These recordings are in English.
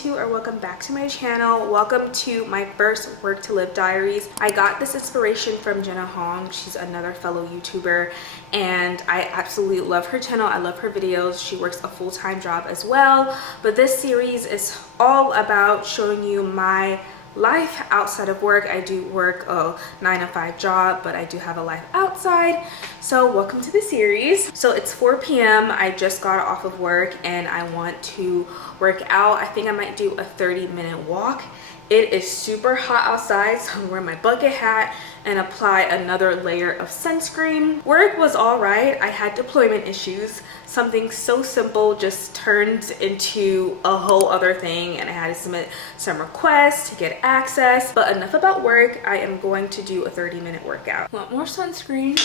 to or welcome back to my channel. Welcome to my first Work to Live diaries. I got this inspiration from Jenna Hong. She's another fellow YouTuber and I absolutely love her channel. I love her videos. She works a full-time job as well, but this series is all about showing you my life outside of work. I do work a 9-to-5 job, but I do have a life outside. So welcome to the series. So it's 4 p.m. I just got off of work and I want to work out. I think I might do a 30-minute walk. It is super hot outside, so I'm wearing my bucket hat and apply another layer of sunscreen. Work was all right. I had deployment issues. Something so simple just turned into a whole other thing and I had to submit some requests to get access. But enough about work. I am going to do a 30-minute workout. Want more sunscreen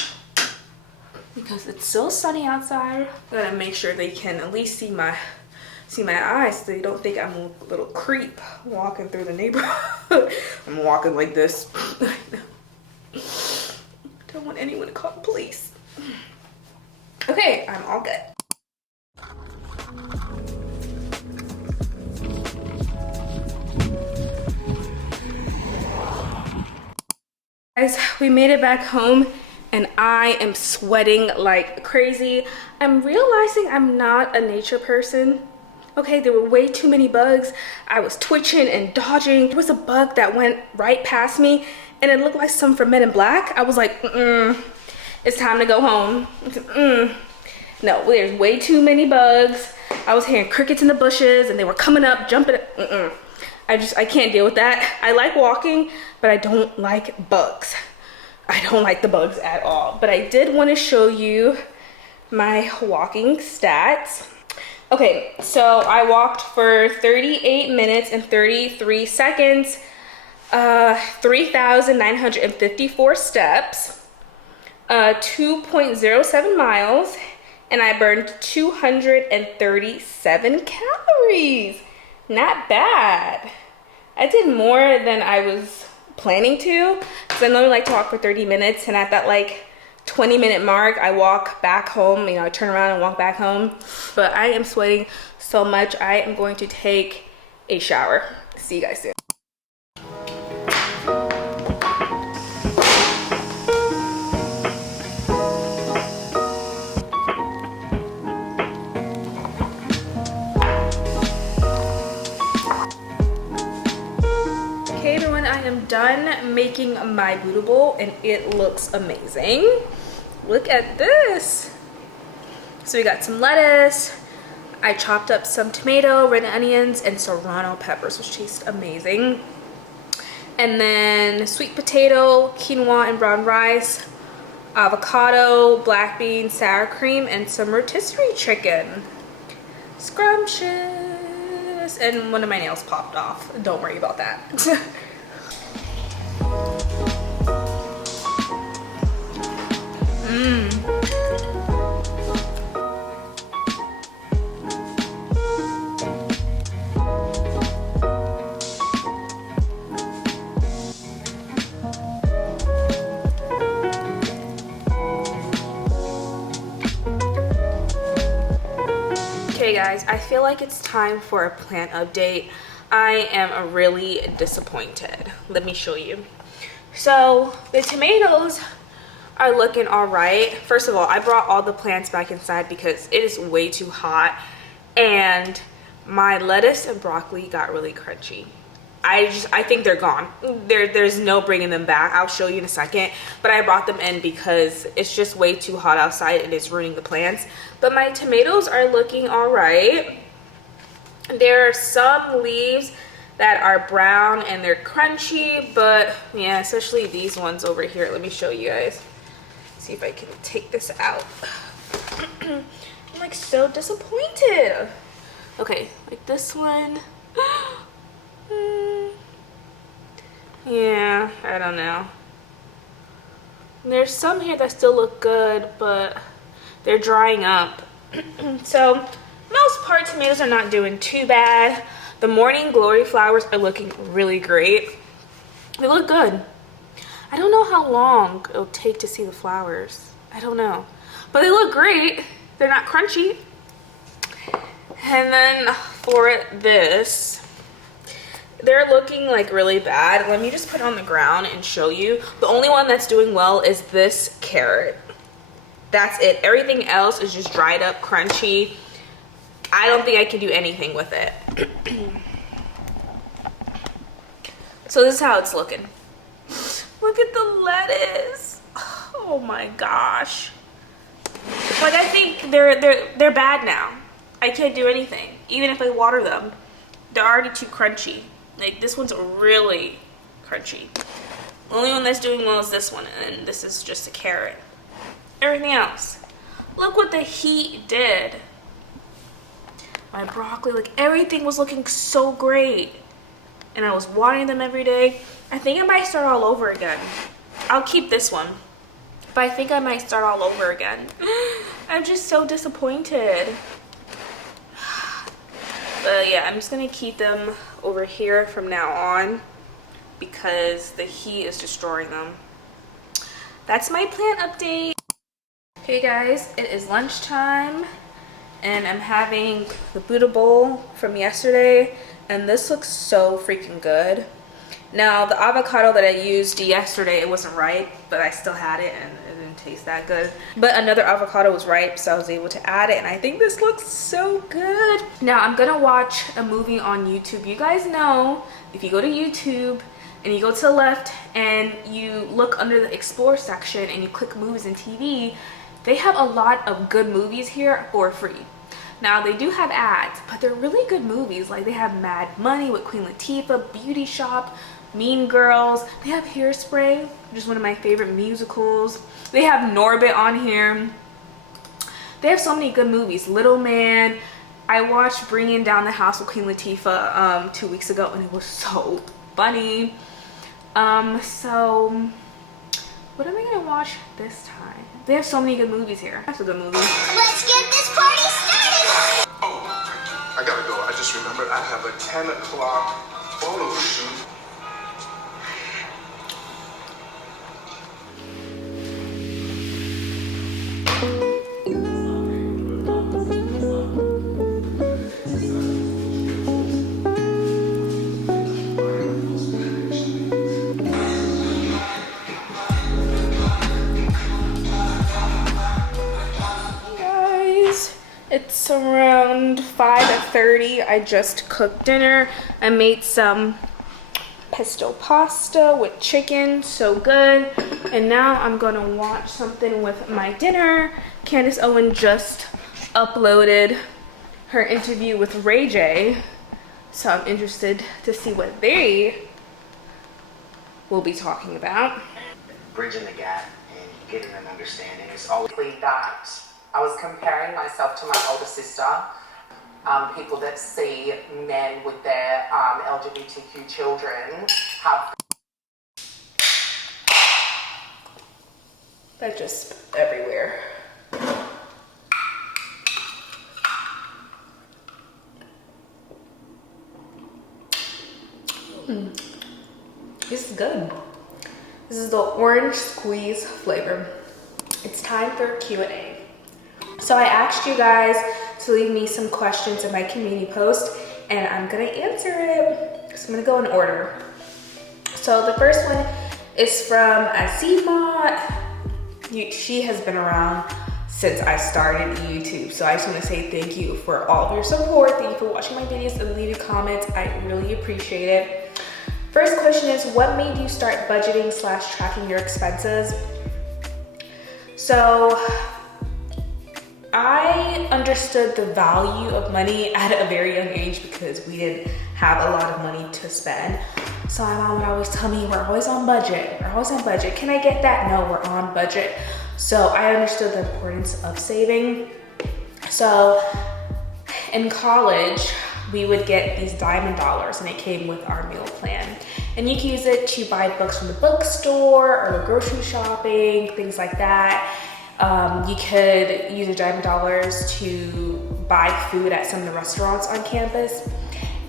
because it's so sunny outside. I gotta make sure they can at least see my eyes so they don't think I'm a little creep walking through the neighborhood. I'm walking like this. Don't want anyone to call the police. Okay, I'm all good. Guys, we made it back home and I am sweating like crazy. I'm realizing I'm not a nature person. Okay, there were way too many bugs. I was twitching and dodging. There was a bug that went right past me and it looked like some from Men in Black. I was like, it's time to go home. No, there's way too many bugs. I was hearing crickets in the bushes and they were coming up, jumping. I can't deal with that. I like walking, but I don't like bugs. I don't like the bugs at all. But I did want to show you my walking stats. Okay, so I walked for 38 minutes and 33 seconds, 3,954 steps, 2.07 miles, and I burned 237 calories. Not bad. I did more than I was planning to, because I normally like to walk for 30 minutes, and at that like 20-minute mark I walk back home. You know, I turn around and walk back home. But I am sweating so much. I am going to take a shower. See you guys soon. Okay everyone, I am done making my Buddha bowl and it looks amazing. Look at this. So we got some lettuce. I chopped up some tomato, red onions, and serrano peppers, which taste amazing. And then sweet potato, quinoa, and brown rice, avocado, black beans, sour cream, and some rotisserie chicken. Scrumptious. And one of my nails popped off. Don't worry about that. Okay guys, I feel like it's time for a plant update. I am really disappointed. Let me show you. So the tomatoes are looking all right. First of all, I brought all the plants back inside because it is way too hot and my lettuce and broccoli got really crunchy. I think they're gone. There's no bringing them back. I'll show you in a second, but I brought them in because it's just way too hot outside and it's ruining the plants. But my tomatoes are looking all right. There are some leaves that are brown and they're crunchy, but yeah, especially these ones over here. Let me show you guys. See if I can take this out. I'm like so disappointed. Okay, like this one. Yeah, I don't know. There's some here that still look good, but they're drying up. So most part tomatoes are not doing too bad. The morning glory flowers are looking really great. They look good. I don't know how long it'll take to see the flowers. I don't know, but they look great. They're not crunchy. And then for this, they're looking like really bad. Let me just put it on the ground and show you. The only one that's doing well is this carrot. That's it. Everything else is just dried up, crunchy. I don't think I can do anything with it. So this is how it's looking. Look at the lettuce. Oh my gosh. Like, I think they're bad now. I can't do anything. Even if I water them, they're already too crunchy. Like, this one's really crunchy. The only one that's doing well is this one, and this is just a carrot. Everything else, look what the heat did. My broccoli, like, everything was looking so great. And I was watering them every day. I think I might start all over again. I'll keep this one, but I think I might start all over again. I'm just so disappointed. But yeah, I'm just gonna keep them over here from now on because the heat is destroying them. That's my plant update. Hey guys, it is lunchtime and I'm having the Buddha bowl from yesterday, and this looks so freaking good. Now, the avocado that I used yesterday, it wasn't ripe, but I still had it and it didn't taste that good. But another avocado was ripe, so I was able to add it, and I think this looks so good. Now, I'm gonna watch a movie on YouTube. You guys know, if you go to YouTube and you go to the left and you look under the Explore section and you click movies and TV, they have a lot of good movies here for free. Now, they do have ads, but they're really good movies. Like, they have Mad Money with Queen Latifah, Beauty Shop, Mean Girls. They have Hairspray, which is one of my favorite musicals. They have Norbit on here. They have so many good movies. Little Man. I watched Bringing Down the House with Queen Latifah 2 weeks ago, and it was so funny. So what am I gonna watch this time? They have so many good movies here. That's a good movie. Let's get this party started! Oh, I gotta go. I just remembered I have a 10 o'clock photo shoot. It's around 5:30. I just cooked dinner. I made some pesto pasta with chicken, so good. And now I'm gonna watch something with my dinner. Candace Owen just uploaded her interview with Ray J, so I'm interested to see what they will be talking about. Bridging the gap and getting an understanding is always that I was comparing myself to my older sister. People that see men with their LGBTQ children have... That just everywhere. This is good. This is the orange squeeze flavor. It's time for Q&A. So I asked you guys to leave me some questions in my community post, and I'm gonna answer it. So I'm gonna go in order. So the first one is from Azima. She has been around since I started YouTube. So I just wanna say thank you for all of your support. Thank you for watching my videos and leaving comments. I really appreciate it. First question is, what made you start budgeting / tracking your expenses? So I understood the value of money at a very young age because we didn't have a lot of money to spend. So my mom would always tell me, we're always on budget. We're always on budget. Can I get that? No, we're on budget. So I understood the importance of saving. So in college, we would get these diamond dollars, and it came with our meal plan. And you can use it to buy books from the bookstore or grocery shopping, things like that. You could use the diamond dollars to buy food at some of the restaurants on campus,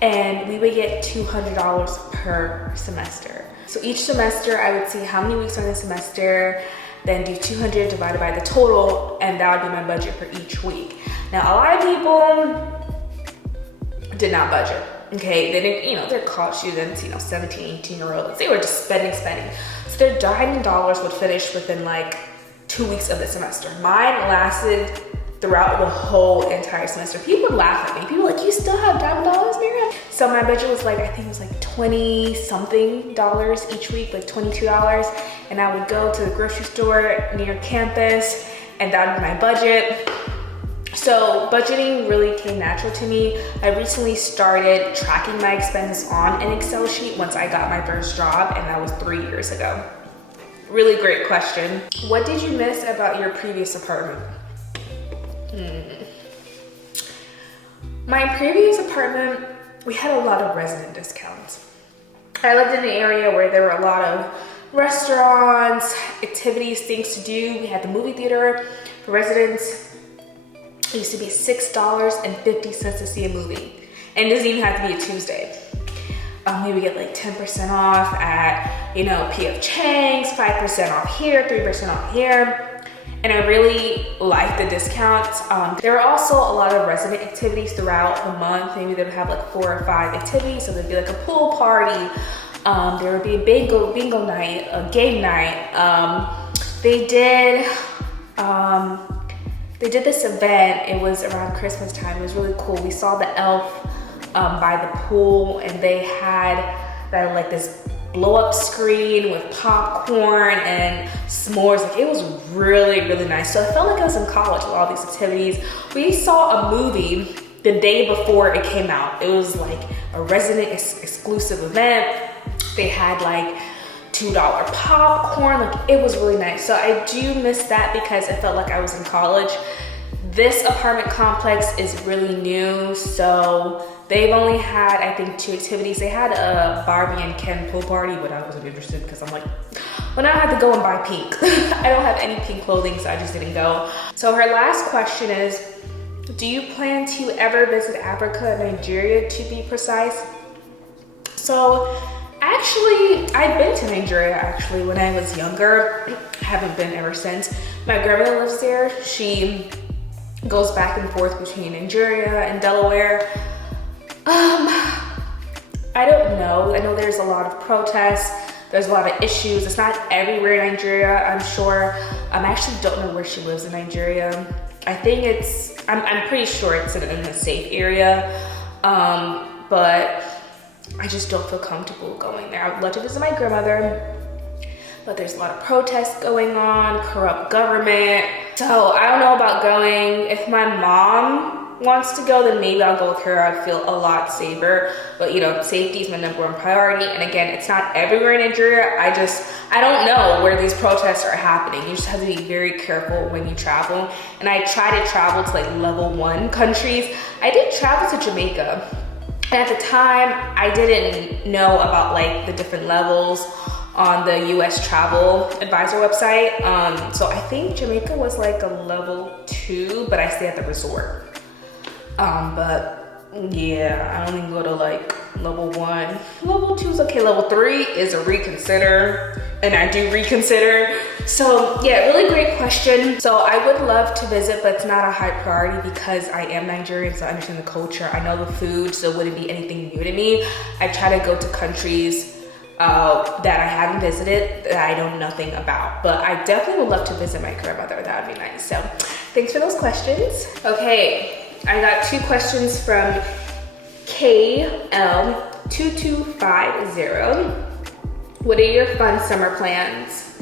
and we would get $200 per semester. So each semester I would see how many weeks are in the semester, then do 200 divided by the total, and that would be my budget for each week. Now, a lot of people did not budget. Okay, then it, they're college students, 17, 18-year-olds. They were just spending. So their dining dollars would finish within like 2 weeks of the semester. Mine lasted throughout the whole entire semester. People would laugh at me. People were like, you still have diamond dollars, Maryam? So my budget was like, I think it was like 20 something dollars each week, like $22. And I would go to the grocery store near campus, and that would be my budget. So budgeting really came natural to me. I recently started tracking my expenses on an Excel sheet once I got my first job, and that was 3 years ago. Really great question. What did you miss about your previous apartment? My previous apartment, we had a lot of resident discounts. I lived in an area where there were a lot of restaurants, activities, things to do. We had the movie theater for residents. It used to be $6.50 to see a movie. And it doesn't even have to be a Tuesday. We would get like 10% off at, P.F. Chang's, 5% off here, 3% off here. And I really liked the discounts. There were also a lot of resident activities throughout the month. Maybe they would have like 4 or 5 activities. So there'd be like a pool party. There would be a bingo night, a game night. They did this event. It was around Christmas time. It was really cool. We saw the elf by the pool, and they had that like this blow up screen with popcorn and s'mores. Like, it was really, really nice. So I felt like I was in college with all these activities. We saw a movie the day before it came out. It was like a resident exclusive event. They had like $2 popcorn. Like, it was really nice. So I do miss that because it felt like I was in college. This apartment complex is really new, so they've only had, I think, 2 activities. They had a Barbie and Ken pool party, but I wasn't interested because I'm like, well, now I have to go and buy pink. I don't have any pink clothing, so I just didn't go. So her last question is, do you plan to ever visit Africa and Nigeria, to be precise? So actually, I've been to Nigeria when I was younger. I haven't been ever since. My grandmother lives there. She goes back and forth between Nigeria and Delaware. I don't know. I know there's a lot of protests. There's a lot of issues. It's not everywhere in Nigeria, I'm sure. I actually don't know where she lives in Nigeria. I think I'm pretty sure it's in a safe area. But I just don't feel comfortable going there. I would love to visit my grandmother, but there's a lot of protests going on, corrupt government. So I don't know about going. If my mom wants to go, then maybe I'll go with her. I'd feel a lot safer. But safety is my #1 priority. And again, it's not everywhere in Nigeria. I don't know where these protests are happening. You just have to be very careful when you travel. And I try to travel to like level 1 countries. I did travel to Jamaica. And at the time, I didn't know about like the different levels on the US travel advisor website. So I think Jamaica was like a level 2, but I stay at the resort. But yeah, I only go to like level 1. Level 2 is okay. Level 3 is a reconsider, and I do reconsider. So yeah, really great question. So I would love to visit, but it's not a high priority because I am Nigerian, so I understand the culture. I know the food, so it wouldn't be anything new to me. I try to go to countries that I haven't visited, that I know nothing about. But I definitely would love to visit my grandmother. That would be nice. So thanks for those questions. Okay, I got 2 questions from KL2250. What are your fun summer plans?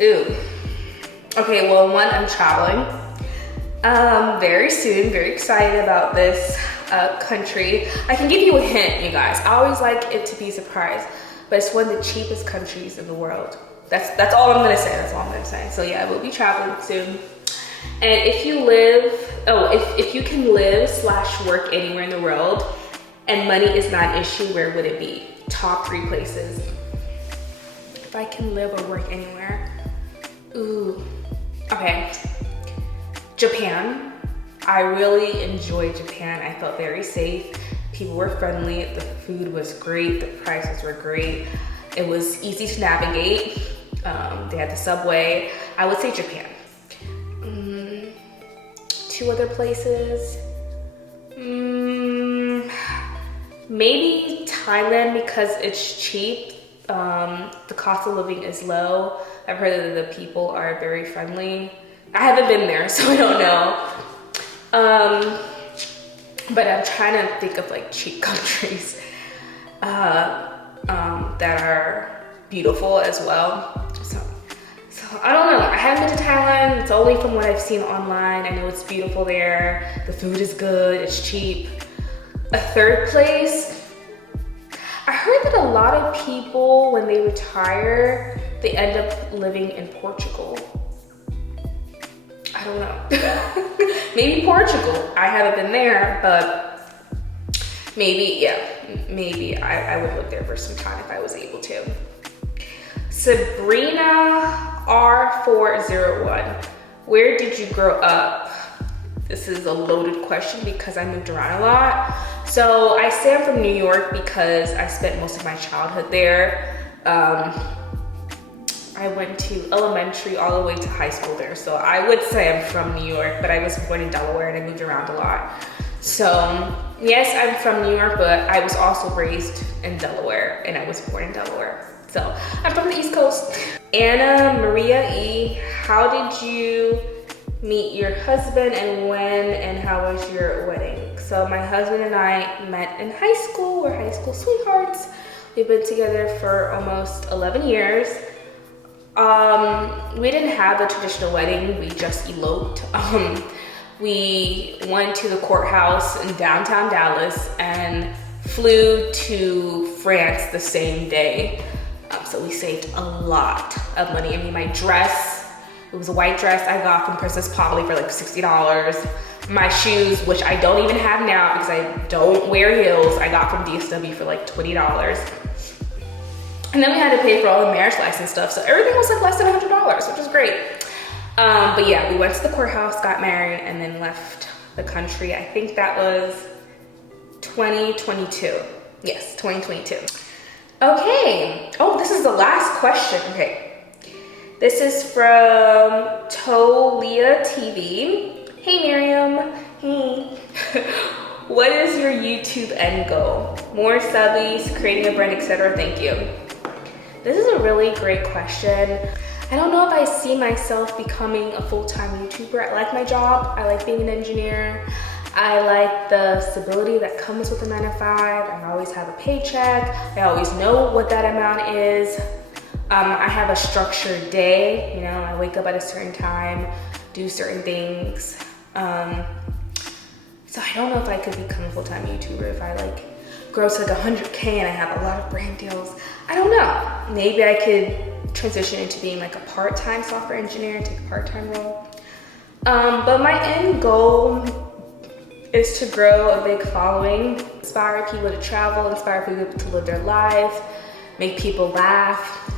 Ooh. Okay, well, 1, I'm traveling very soon. Very excited about this country. I can give you a hint, you guys. I always like it to be a surprise, but it's one of the cheapest countries in the world. That's all I'm gonna say. That's all I'm gonna say. So yeah, we'll be traveling soon. And if you can live/work anywhere in the world and money is not an issue, where would it be? Top 3 places. If I can live or work anywhere. Ooh, okay. Japan. I really enjoyed Japan. I felt very safe. People were friendly. The food was great. The prices were great. It was easy to navigate. They had the subway. I would say Japan. 2 other places. Maybe Thailand because it's cheap. The cost of living is low. I've heard that the people are very friendly. I haven't been there, so I don't know. But I'm trying to think of like cheap countries that are beautiful as well. So I don't know. I haven't been to Thailand. It's only from what I've seen online. I know it's beautiful there. The food is good. It's cheap. A third place, I heard that a lot of people, when they retire, they end up living in Portugal. I don't know. Maybe Portugal. I haven't been there, but maybe, yeah, maybe I would live there for some time if I was able to. Sabrina R401, where did you grow up? This is a loaded question because I moved around a lot. So I say I'm from New York because I spent most of my childhood there. I went to elementary all the way to high school there. So I would say I'm from New York, but I was born in Delaware and I moved around a lot. So yes, I'm from New York, but I was also raised in Delaware and I was born in Delaware. So I'm from the East Coast. Anna Maria E, how did you meet your husband and when and how was your wedding? So my husband and I met in high school. We're high school sweethearts. We've been together for almost 11 years. We didn't have a traditional wedding. We just eloped. We went to the courthouse in downtown Dallas and flew to France the same day. So we saved a lot of money. I mean, my dress, it was a white dress I got from Princess Polly for like $60. My shoes, which I don't even have now because I don't wear heels, I got from DSW for like $20. And then we had to pay for all the marriage license stuff. So everything was like less than $100, which was great. But yeah, we went to the courthouse, got married, and then left the country. I think that was 2022. Yes, 2022. Okay. Oh, this is the last question. Okay. This is from Tolia TV. Hey, Maryam. Hey. What is your YouTube end goal? More subbies, creating a brand, etc. Thank you. This is a really great question. I don't know if I see myself becoming a full-time YouTuber. I like my job. I like being an engineer. I like the stability that comes with a 9-to-5. I always have a paycheck. I always know what that amount is. I have a structured day. You know, I wake up at a certain time, do certain things. So I don't know if I could become a full-time YouTuber if I like grow to like 100K and I have a lot of brand deals. I don't know. Maybe I could transition into being like a part-time software engineer, take a part-time role. But my end goal is to grow a big following, inspire people to travel, inspire people to live their lives, make people laugh.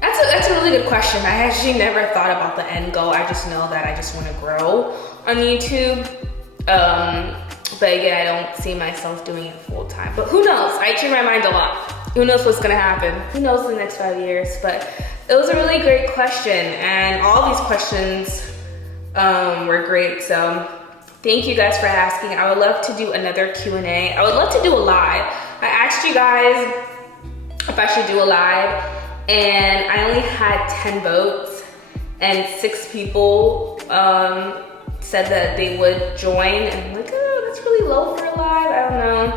That's a really good question. I actually never thought about the end goal. I just know that I just want to grow on YouTube. But again, I don't see myself doing it full time. But who knows? I change my mind a lot. Who knows what's gonna happen? Who knows in the next 5 years? But it was a really great question, and all these questions were great. So thank you guys for asking. I would love to do another Q&A. I would love to do a live. I asked you guys if I should do a live, and I only had 10 votes, and 6 people said that they would join, and I'm like, oh, that's really low for a live. I don't know.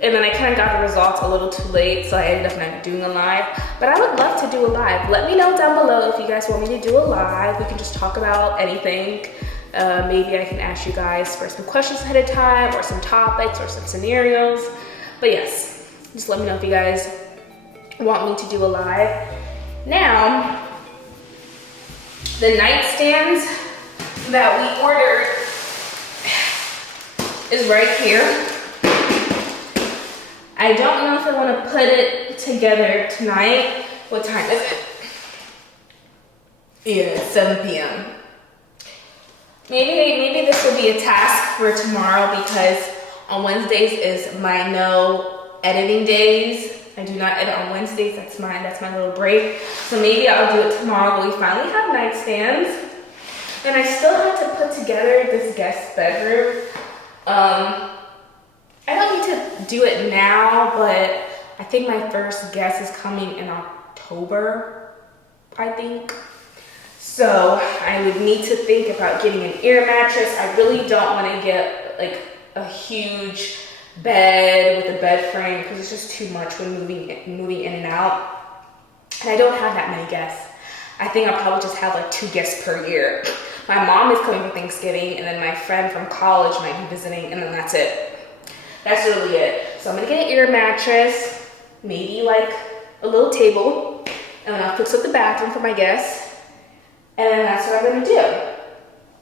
And then I kind of got the results a little too late, so I ended up not doing a live. But I would love to do a live. Let me know down below if you guys want me to do a live. We can just talk about anything. Maybe I can ask you guys for some questions ahead of time, or some topics, or some scenarios. But yes, just let me know if you guys want me to do a live. Now, the nightstands that we ordered is right here. I don't know if I want to put it together tonight. What time is it? Yeah, 7 p.m. Maybe this will be a task for tomorrow, because on Wednesdays is my no editing days. I do not edit on Wednesdays. That's my little break. So maybe I'll do it tomorrow. But we finally have nightstands, and I still have to put together this guest bedroom. I don't need to do it now, but I think my first guest is coming in October, I think. So I would need to think about getting an air mattress. I really don't want to get like a huge bed with a bed frame because it's just too much when moving in and out. And I don't have that many guests. I think I'll probably just have like 2 guests per year. My mom is coming for Thanksgiving, and then my friend from college might be visiting, and then that's it. That's really it. So I'm gonna get an air mattress, maybe like a little table, and then I'll fix up the bathroom for my guests, and then that's what I'm gonna do.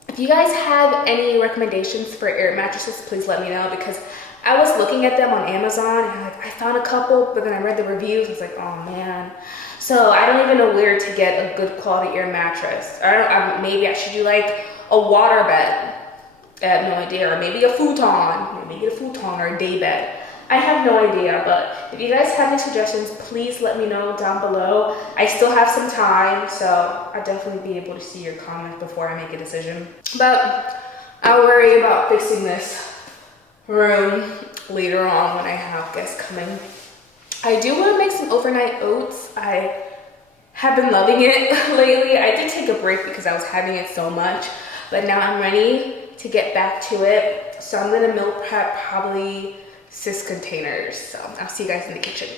If you guys have any recommendations for air mattresses, please let me know, because I was looking at them on Amazon, and I found a couple, but then I read the reviews, I was like, oh man. So I don't even know where to get a good quality air mattress. Maybe I should do like a water bed. I have no idea. Or maybe a futon. Maybe get a futon or a day bed. I have no idea, but if you guys have any suggestions, please let me know down below. I still have some time, so I'll definitely be able to see your comments before I make a decision. But I'll worry about fixing this room later on when I have guests coming. I do want to make some overnight oats. I have been loving it lately. I did take a break because I was having it so much, but now I'm ready to get back to it. So I'm gonna meal prep probably 6 containers. So I'll see you guys in the kitchen.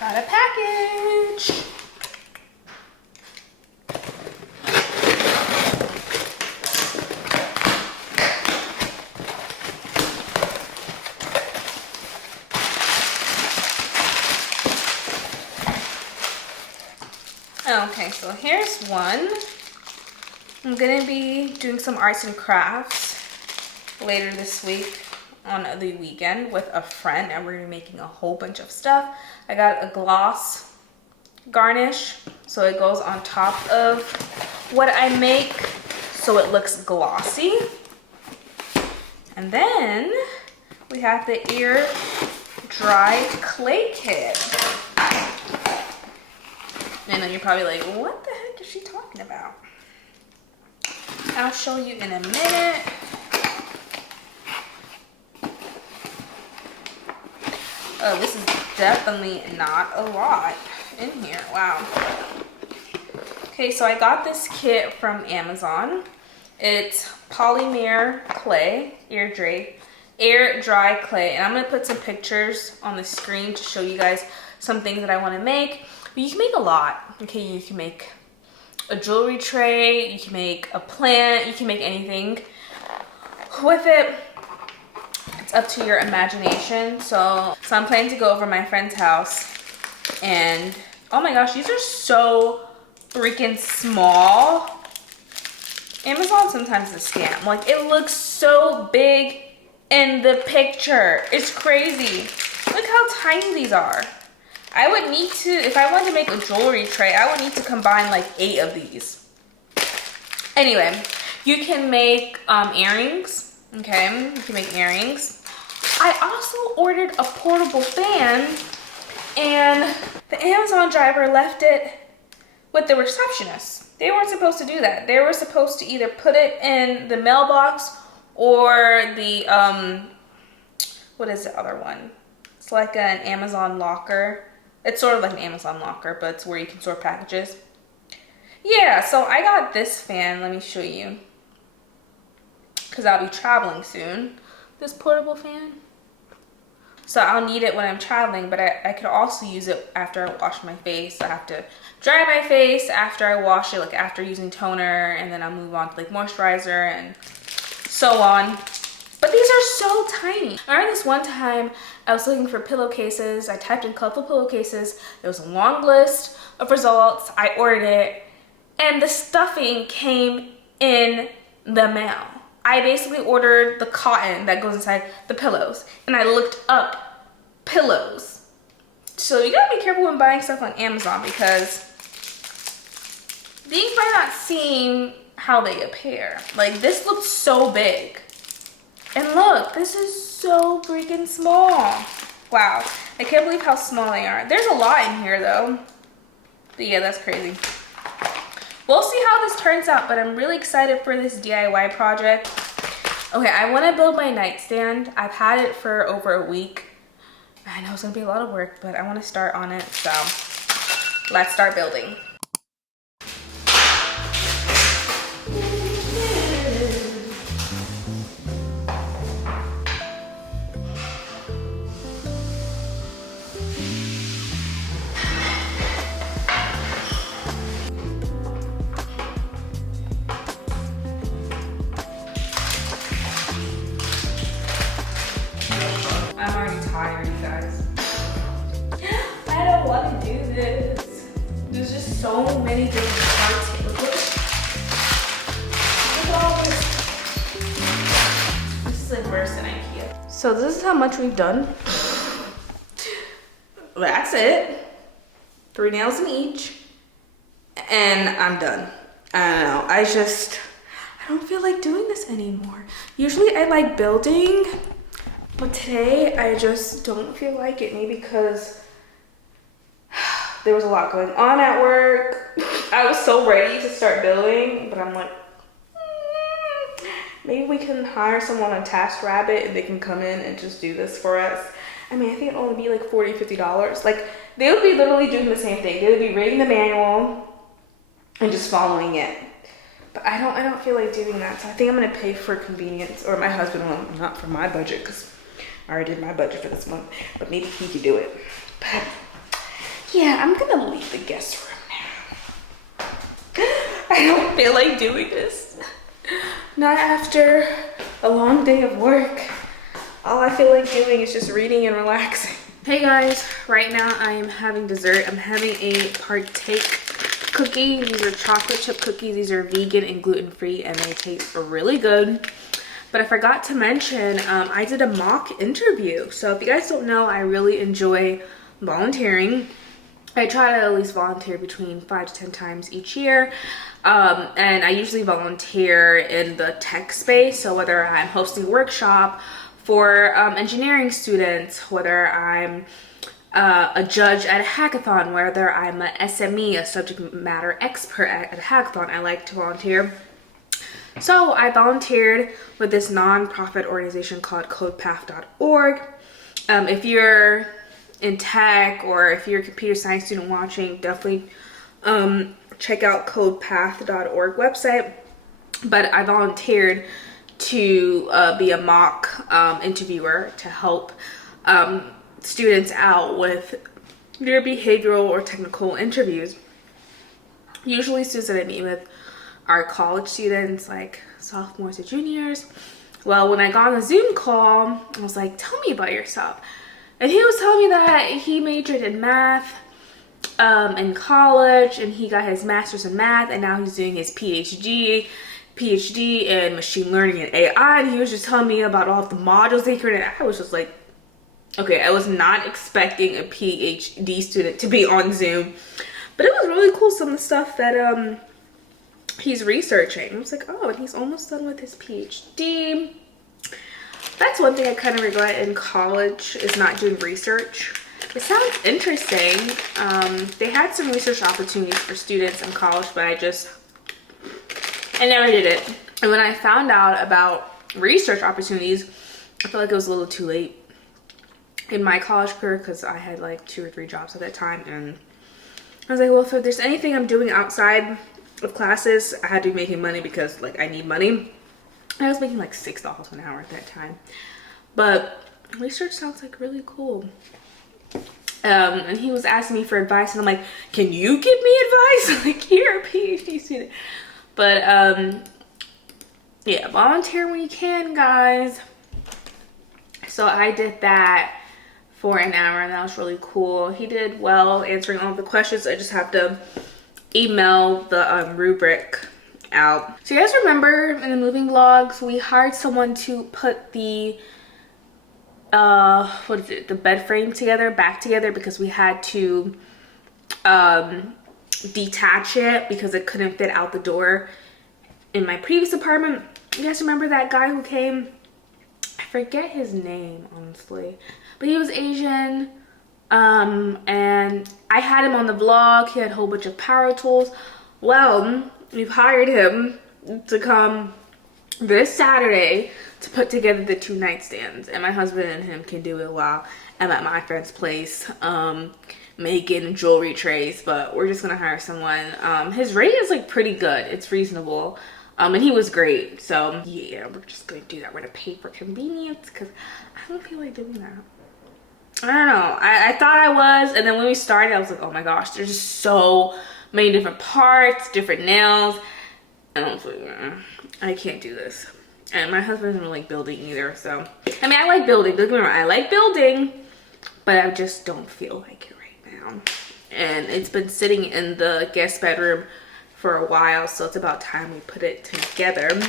Got a package. Okay, so here's one. I'm gonna be doing some arts and crafts later this week on the weekend with a friend, and we're gonna be making a whole bunch of stuff. I got a gloss garnish, so it goes on top of what I make so it looks glossy. And then we have the ear dry clay kit. And then you're probably like, what the heck is she talking about? I'll show you in a minute. Oh, this is definitely not a lot in here. Wow. Okay, so I got this kit from Amazon. It's polymer clay, air dry clay. And I'm gonna put some pictures on the screen to show you guys some things that I wanna make. But you can make a lot. Okay, you can make a jewelry tray, you can make a plant, you can make anything with it. It's up to your imagination. So I'm planning to go over my friend's house, and oh my gosh, these are so freaking small. Amazon sometimes is a scam. Like, it looks so big in the picture. It's crazy. Look how tiny these are. I would need to, if I wanted to make a jewelry tray, I would need to combine like 8 of these. Anyway, you can make earrings, okay? You can make earrings. I also ordered a portable fan, and the Amazon driver left it with the receptionist. They weren't supposed to do that. They were supposed to either put it in the mailbox or the, what is the other one? It's like an Amazon locker. It's sort of like an Amazon locker, but it's where you can store packages. Yeah, so I got this fan. Let me show you, because I'll be traveling soon. This portable fan. So I'll need it when I'm traveling, but I could also use it after I wash my face. I have to dry my face after I wash it, like after using toner, and then I'll move on to like moisturizer and so on. But these are so tiny. I remember this one time I was looking for pillowcases. I typed in colorful pillowcases. There was a long list of results. I ordered it, and the stuffing came in the mail. I basically ordered the cotton that goes inside the pillows, and I looked up pillows. So you gotta be careful when buying stuff on Amazon, because things might not seem how they appear. Like, this looks so big. And look, this is so freaking small. Wow, I can't believe how small they are. There's a lot in here though. But yeah, that's crazy. We'll see how this turns out, but I'm really excited for this DIY project. Okay, I want to build my nightstand. I've had it for over a week. I know it's gonna be a lot of work, but I want to start on it, so let's start building. I'm already tired, you guys. I don't want to do this. There's just so many different parts here. Look at all this. This is like worse than IKEA. So this is how much we've done. That's it. 3 nails in each. And I'm done. I don't know. I don't feel like doing this anymore. Usually I like building, but today I just don't feel like it. Maybe because there was a lot going on at work. I was so ready to start building, but I'm like, maybe we can hire someone on TaskRabbit and they can come in and just do this for us. I mean, I think it'll only be like $40, $50. Like, they would be literally doing the same thing. They would be reading the manual and just following it. But I don't feel like doing that. So I think I'm gonna pay for convenience, or my husband will, not for my budget, because I already did my budget for this month, but maybe he could do it. But yeah, I'm gonna leave the guest room now. I don't feel like doing this. Not after a long day of work. All I feel like doing is just reading and relaxing. Hey guys, right now I am having dessert. I'm having a partake cookie. These are chocolate chip cookies. These are vegan and gluten-free and they taste really good. But I forgot to mention, I did a mock interview. So if you guys don't know, I really enjoy volunteering. I try to at least volunteer between 5 to 10 times each year. And I usually volunteer in the tech space. So whether I'm hosting a workshop for engineering students, whether I'm a judge at a hackathon, whether I'm a SME, a subject matter expert at a hackathon, I like to volunteer. So I volunteered with this nonprofit organization called codepath.org. If you're in tech or if you're a computer science student watching, definitely check out codepath.org website. But I volunteered to be a mock interviewer to help students out with their behavioral or technical interviews. Usually students that I meet with are college students, like sophomores or juniors. Well, when I got on a Zoom call, I was like, tell me about yourself. And he was telling me that he majored in math in college, and he got his master's in math, and now he's doing his PhD in machine learning and AI, and he was just telling me about all of the modules they created. I was just like, okay, I was not expecting a PhD student to be on Zoom, but it was really cool, some of the stuff that he's researching. I was like, oh, and he's almost done with his PhD. That's one thing I kind of regret in college, is not doing research. It sounds interesting. They had some research opportunities for students in college, but I never did it. And when I found out about research opportunities, I felt like it was a little too late in my college career, because I had like 2 or 3 jobs at that time. And I was like, well, if there's anything I'm doing outside of classes, I had to be making money, because like I need money. I was making like $6 an hour at that time. But research sounds like really cool. And he was asking me for advice, and I'm like, can you give me advice? Like, you're a PhD student. But yeah, volunteer when you can, guys. So I did that for an hour, and that was really cool. He did well answering all of the questions. I just have to email the rubric out. So you guys remember in the moving vlogs, we hired someone to put the the bed frame back together, because we had to detach it because it couldn't fit out the door in my previous apartment. You guys remember that guy who came? I forget his name, honestly, but he was Asian. And I had him on the vlog. He had a whole bunch of power tools. Well, we've hired him to come this Saturday to put together the 2 nightstands, and my husband and him can do it while I'm at my friend's place making jewelry trays. But we're just gonna hire someone. His rate is like pretty good, it's reasonable, and he was great. So yeah, we're just gonna do that. We're gonna pay for convenience because I don't feel like doing that. I don't know. I thought I was, and then when we started I was like, oh my gosh, there's just so many different parts, different nails, and I was like, I can't do this. And my husband doesn't really like building either, so I mean, I like building, don't get me wrong, I like building, but I just don't feel like it right now. And it's been sitting in the guest bedroom for a while, so it's about time we put it together.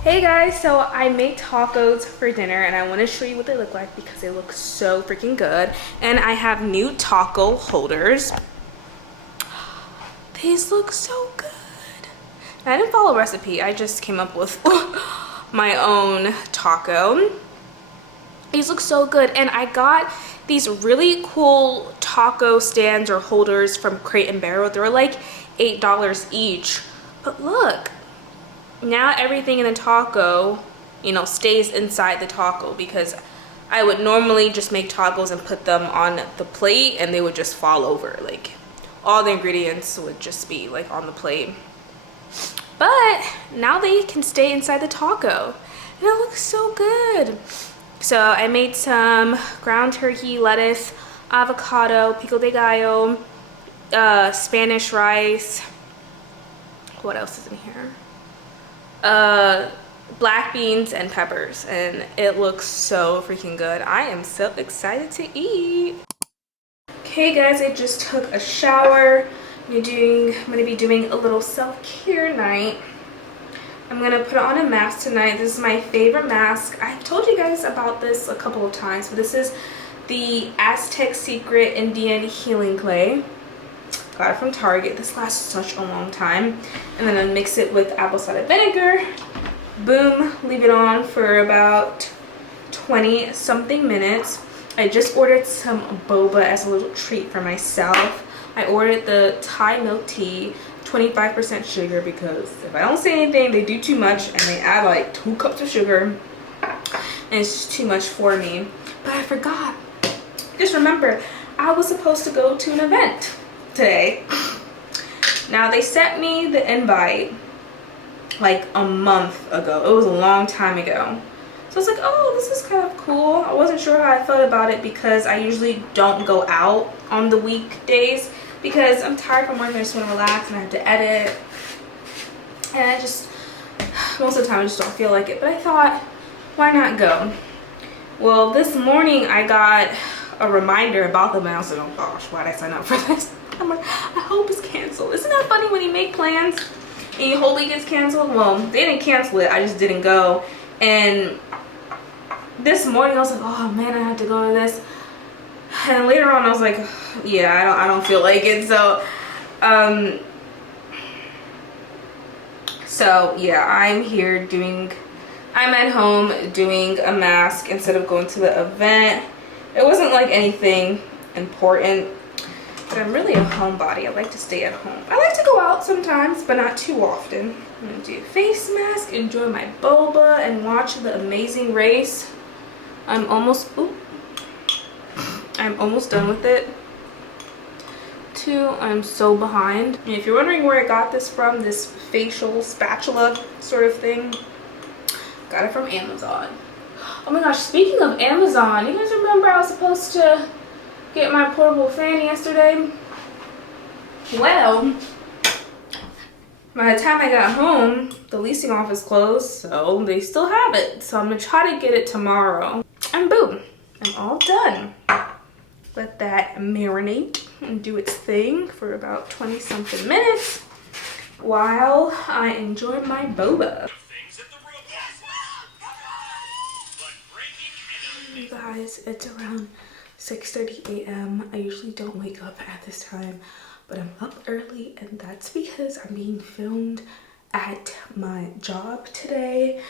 Hey guys, so I made tacos for dinner and I want to show you what they look like because they look so freaking good. And I have new taco holders. These look so good. And I didn't follow a recipe, I just came up with my own taco. These look so good, and I got these really cool taco stands or holders from Crate & Barrel. They were like $8 each, but look. Now everything in the taco, you know, stays inside the taco, because I would normally just make tacos and put them on the plate and they would just fall over. Like all the ingredients would just be like on the plate. But now they can stay inside the taco and it looks so good. So I made some ground turkey, lettuce, avocado, pico de gallo, Spanish rice. What else is in here? Black beans and peppers, and it looks so freaking good. I am so excited to eat. Okay guys, I just took a shower. I'm gonna be doing a little self-care night. I'm gonna put on a mask tonight. This is my favorite mask. I've told you guys about this a couple of times, but this is the Aztec Secret Indian Healing Clay. Got it from Target. This lasts such a long time. And then I mix it with apple cider vinegar. Boom, leave it on for about 20 something minutes. I just ordered some boba as a little treat for myself. I ordered the Thai milk tea, 25% sugar, because if I don't say anything, they do too much and they add like 2 cups of sugar and it's just too much for me. But I forgot. Just remember, I was supposed to go to an event today. Now they sent me the invite like a month ago. It was a long time ago. So I was like, oh, this is kind of cool. I wasn't sure how I felt about it because I usually don't go out on the weekdays because I'm tired from work and I just want to relax and I have to edit. And I just, most of the time I just don't feel like it. But I thought, why not go? Well, this morning I got a reminder about them and I was like, oh gosh, why did I sign up for this? I'm like, I hope it's canceled. Isn't that funny when you make plans and you hope it gets canceled? Well, they didn't cancel it. I just didn't go. And this morning I was like, oh man, I have to go to this. And later on I was like, yeah, I don't feel like it. So yeah, I'm at home doing a mask instead of going to the event. It wasn't like anything important. But I'm really a homebody. I like to stay at home. I like to go out sometimes, but not too often. I'm gonna do a face mask, enjoy my boba, and watch the amazing race. I'm almost done with it. I'm so behind. And if you're wondering where I got this from, this facial spatula sort of thing, got it from Amazon. Oh my gosh, speaking of Amazon, you guys remember I was supposed to get my portable fan yesterday? Well, By the time I got home, the leasing office closed, so they still have it. So I'm gonna try to get it tomorrow. And boom, I'm all done. Let that marinate and do its thing for about 20 something minutes while I enjoy my boba. You guys, it's around 6:30 a.m. I usually don't wake up at this time, but I'm up early, and that's because I'm being filmed at my job today.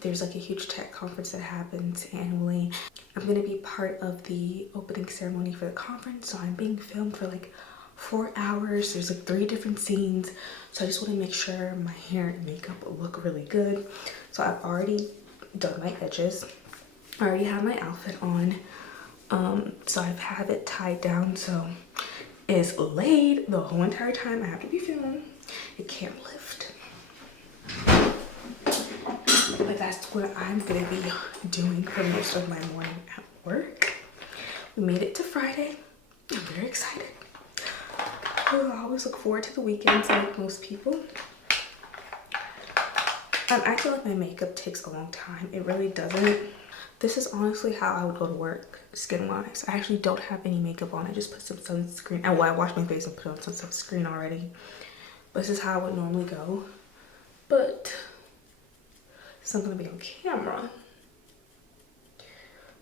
There's like a huge tech conference that happens annually. I'm gonna be part of the opening ceremony for the conference, so I'm being filmed for like 4 hours. There's like 3 different scenes, so I just want to make sure my hair and makeup look really good. So I've already done my edges. I already have my outfit on. So I've had it tied down, so it's laid the whole entire time I have to be filming. It can't lift. But that's what I'm gonna be doing for most of my morning at work. We made it to Friday. I'm very excited. I always look forward to the weekends like most people. I feel like my makeup takes a long time. It really doesn't. This is honestly how I would go to work skin-wise. I actually don't have any makeup on. I just put some sunscreen. Oh, well, I washed my face and put on some sunscreen already. But this is how I would normally go. But it's not gonna be on camera.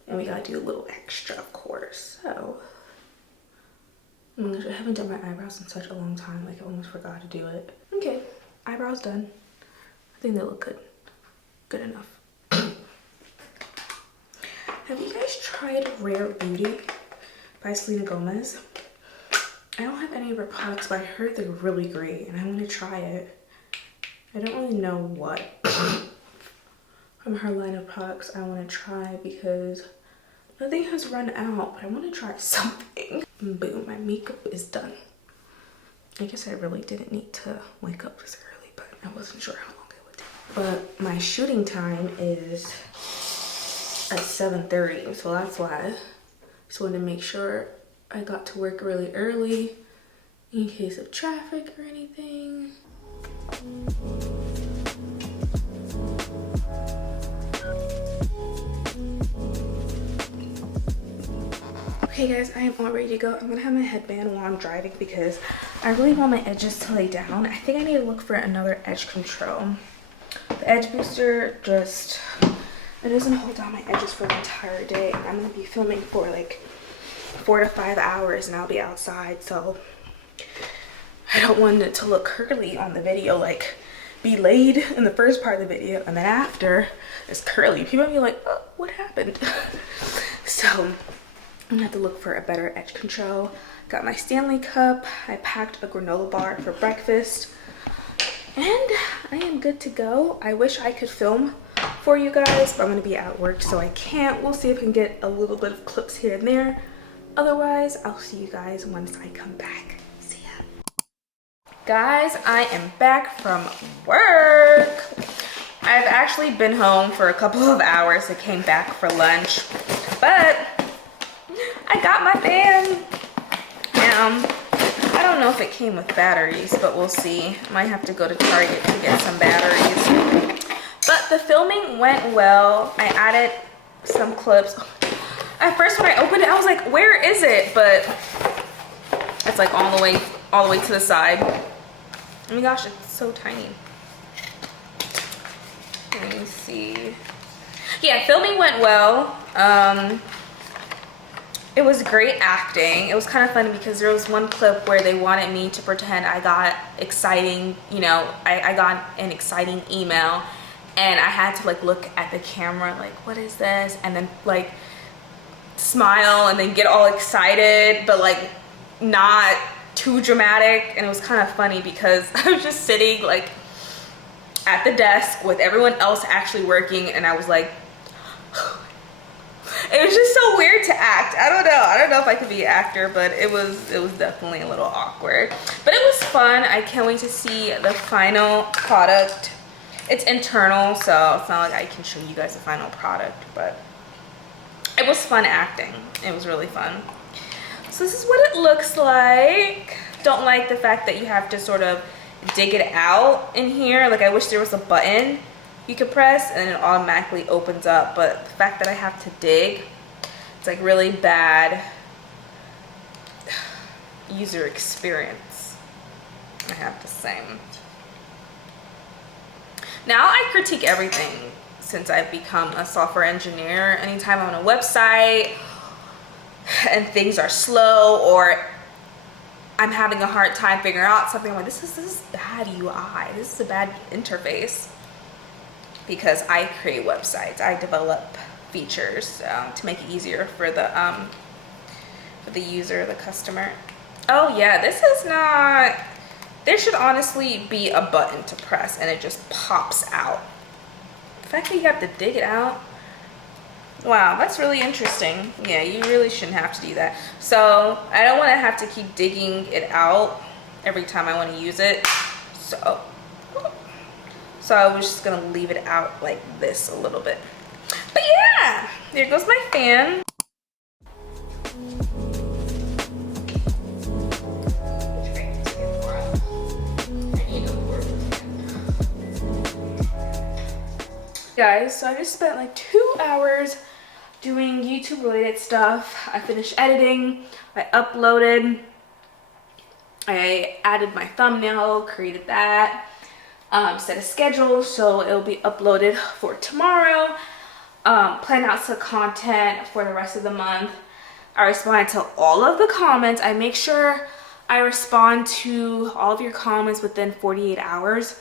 And we gotta do a little extra, of course. So I haven't done my eyebrows in such a long time. Like, I almost forgot to do it. Okay, eyebrows done. I think they look good. Good enough. Have you guys tried Rare Beauty by Selena Gomez? I don't have any of her products, but I heard they're really great, and I want to try it. I don't really know what from her line of products I want to try because nothing has run out, but I want to try something. Boom, my makeup is done. I guess I really didn't need to wake up this early, but I wasn't sure how long it would take. But my shooting time is at 7:30, so that's why I just wanted to make sure I got to work really early in case of traffic or anything. Okay guys, I am all ready to go. I'm gonna have my headband while I'm driving because I really want my edges to lay down. I think I need to look for another edge control. The edge booster just, it doesn't hold down my edges for the entire day. I'm gonna be filming for like 4 to 5 hours and I'll be outside, so I don't want it to look curly on the video, like be laid in the first part of the video and then after it's curly. People will be like, oh, what happened? So I'm gonna have to look for a better edge control. Got my Stanley cup. I packed a granola bar for breakfast. And I am good to go. I wish I could film for you guys, but I'm gonna be at work, so I can't. We'll see if I can get a little bit of clips here and there. Otherwise, I'll see you guys once I come back. See ya. Guys, I am back from work. I've actually been home for a couple of hours. I came back for lunch, but I got my fan. I don't know if it came with batteries, but we'll see. Might have to go to Target to get some batteries. But the filming went well. I added some clips. At first when I opened it, I was like, where is it? But it's like all the way to the side. Oh my gosh, it's so tiny. Let me see. Yeah, filming went well. It was great acting. It was kind of funny because there was one clip where they wanted me to pretend I got exciting, you know, I got an exciting email and I had to like look at the camera like, what is this? And then like smile and then get all excited, but like not too dramatic. And it was kind of funny because I was just sitting like at the desk with everyone else actually working and I was like, it was just so weird to act. I don't know if I could be an actor, but it was definitely a little awkward. But it was fun. I can't wait to see the final product. It's internal, so it's not like I can show you guys the final product, but it was fun acting. It was really fun. So this is what it looks like. Don't like the fact that you have to sort of dig it out in here. Like I wish there was a button you could press and it automatically opens up, but the fact that I have to dig, it's like really bad user experience, I have to say. Now I critique everything since I've become a software engineer. Anytime I'm on a website and things are slow or I'm having a hard time figuring out something, I'm like, this is bad UI. This is a bad interface. Because I create websites, I develop features to make it easier for the user, the customer. Oh yeah, this is not. There should honestly be a button to press and it just pops out. The fact that you have to dig it out. Wow, that's really interesting. Yeah, you really shouldn't have to do that. So I don't want to have to keep digging it out every time I want to use it. So I was just gonna leave it out like this a little bit. But yeah, there goes my fan. Guys, so I just spent like 2 hours doing YouTube related stuff. I finished editing, I uploaded, I added my thumbnail, created that. Set a schedule so it'll be uploaded for tomorrow. Plan out some content for the rest of the month. I responded to all of the comments. I make sure I respond to all of your comments within 48 hours.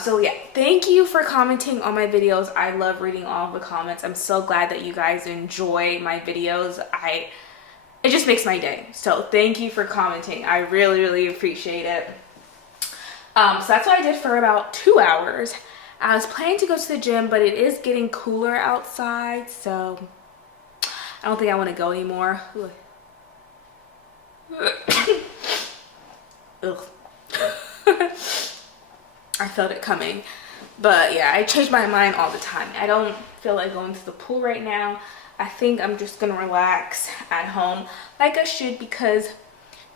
So yeah, thank you for commenting on my videos. I love reading all of the comments. I'm so glad that you guys enjoy my videos. It just makes my day. So thank you for commenting. I really, really appreciate it. So that's what I did for about 2 hours. I was planning to go to the gym, but it is getting cooler outside, so I don't think I want to go anymore. Ugh. I felt it coming. But yeah, I change my mind all the time. I don't feel like going to the pool right now. I think I'm just gonna relax at home like I should, because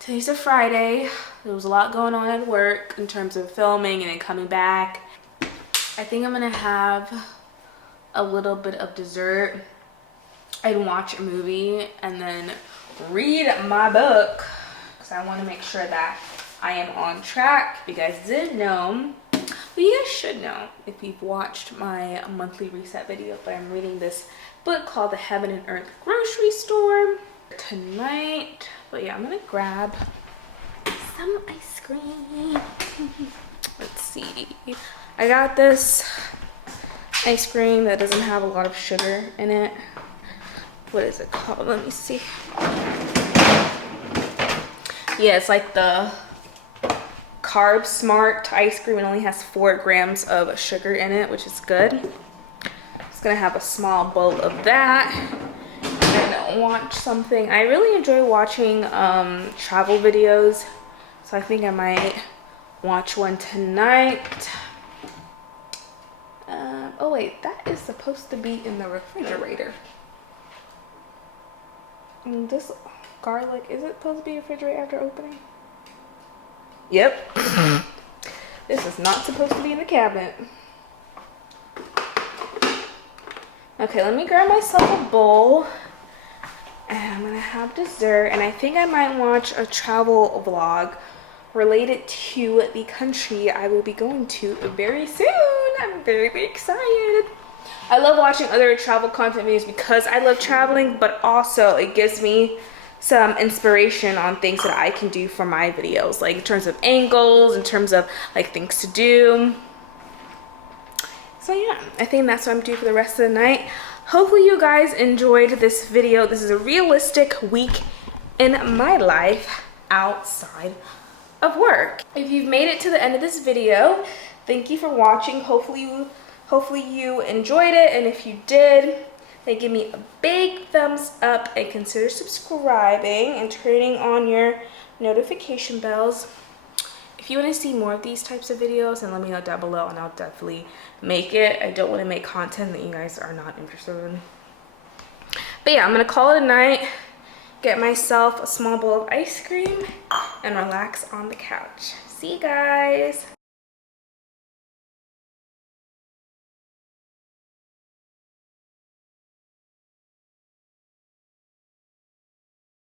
today's a Friday. There was a lot going on at work in terms of filming and then coming back. I think I'm gonna have a little bit of dessert and watch a movie and then read my book, because I want to make sure that I am on track. You guys didn't know, but you guys should know if you've watched my monthly reset video, but I'm reading this book called The Heaven and Earth Grocery Store tonight. But yeah, I'm gonna grab some ice cream. Let's see. I got this ice cream that doesn't have a lot of sugar in it. What is it called? Let me see. Yeah, it's like the Carb Smart ice cream. It only has 4 grams of sugar in it, which is good. Just gonna have a small bowl of that and watch something. I really enjoy watching travel videos, so I think I might watch one tonight. Oh wait, that is supposed to be in the refrigerator. And this garlic, is it supposed to be refrigerated after opening? Yep. This is not supposed to be in the cabinet. Okay, let me grab myself a bowl. And I'm gonna have dessert. And I think I might watch a travel vlog related to the country I will be going to very soon. I'm very, very excited. I love watching other travel content videos because I love traveling, but also it gives me some inspiration on things that I can do for my videos, like in terms of angles, in terms of like things to do. So yeah, I think that's what I'm doing for the rest of the night. Hopefully you guys enjoyed this video. This is a realistic week in my life outside of work. If you've made it to the end of this video, thank you for watching. Hopefully you enjoyed it, and if you did, then give me a big thumbs up and consider subscribing and turning on your notification bells. If you want to see more of these types of videos, then let me know down below and I'll definitely make it. I don't want to make content that you guys are not interested in. But yeah, I'm gonna call it a night, get myself a small bowl of ice cream, and relax on the couch. See you guys.